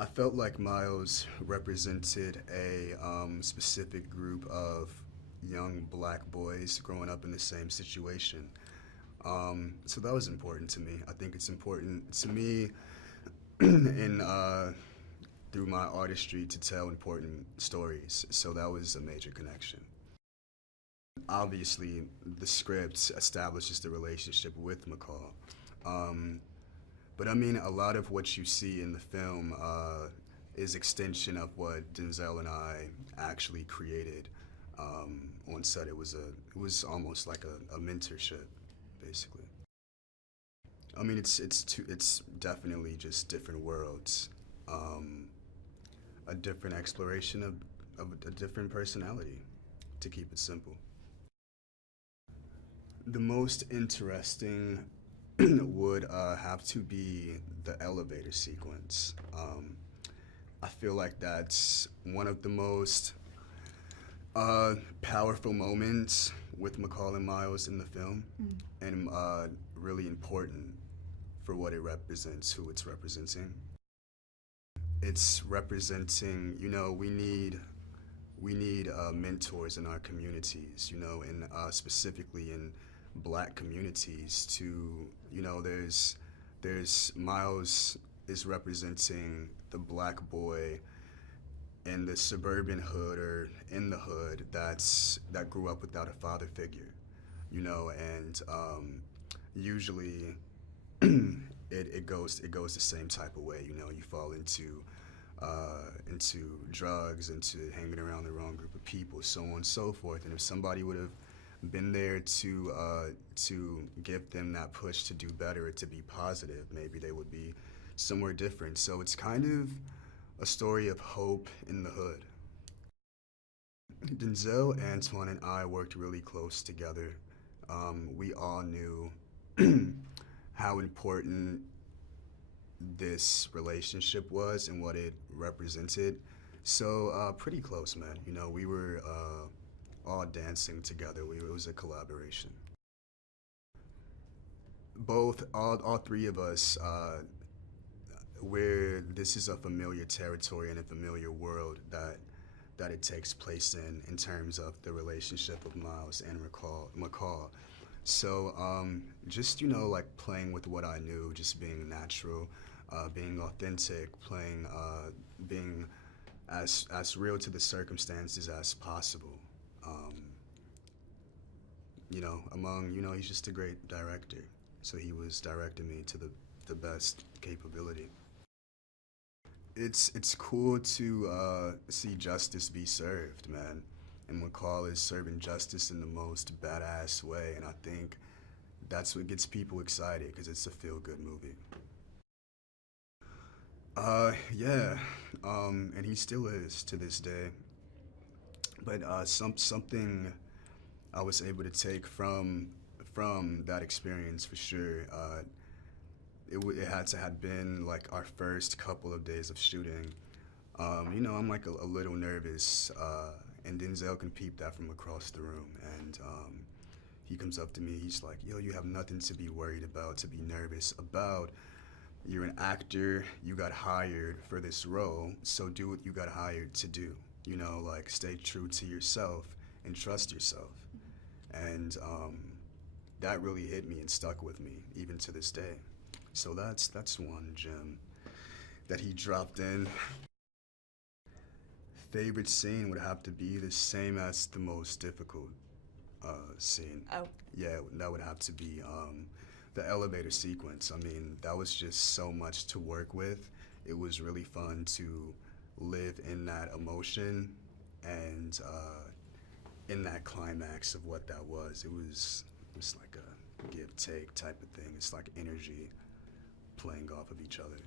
I felt like Miles represented a specific group of young black boys growing up in the same situation. So that was important to me. I think it's important to me in through my artistry to tell important stories. So that was a major connection. Obviously, the script establishes the relationship with McCall. But I mean, a lot of what you see in the film is extension of what Denzel and I actually created on set. It was almost like a mentorship, basically. I mean, it's definitely just different worlds, a different exploration of a different personality, to keep it simple. The most interesting would have to be the elevator sequence. I feel like that's one of the most powerful moments with McCall and Miles in the film, and really important for what it represents, who it's representing. It's representing, you know, we need mentors in our communities, you know, and specifically in black communities to, you know, there's Miles is representing the black boy in the suburban hood or in the hood that grew up without a father figure, you know, and usually it goes the same type of way, you know, you fall into drugs, into hanging around the wrong group of people, so on and so forth. And if somebody would have been there to give them that push to do better, to be positive, maybe they would be somewhere different. So it's kind of a story of hope in the hood. Denzel, Antoine, and I worked really close together. We all knew how important this relationship was and what it represented. So pretty close, man. You know, we were all dancing together. It was a collaboration. All three of us, where this is a familiar territory and a familiar world that it takes place in terms of the relationship of Miles and McCall. So just, you know, like playing with what I knew, just being natural, being authentic, being as real to the circumstances as possible. You know, he's just a great director. So he was directing me to the best capability. It's cool to see justice be served, man. And McCall is serving justice in the most badass way, and I think that's what gets people excited, because it's a feel-good movie. Yeah, and he still is to this day. But something I was able to take from that experience for sure. It had to have been like our first couple of days of shooting. You know, I'm like a little nervous, and Denzel can peep that from across the room. And he comes up to me, he's like, yo, you have nothing to be worried about, to be nervous about. You're an actor, you got hired for this role, so do what you got hired to do. You know, like stay true to yourself and trust yourself. And that really hit me and stuck with me, even to this day. So that's one gem that he dropped in. Favorite scene would have to be the same as the most difficult scene. Oh. Yeah, that would have to be the elevator sequence. I mean, that was just so much to work with. It was really fun to live in that emotion and in that climax of what that was. It was like a give-take type of thing. It's like energy playing off of each other.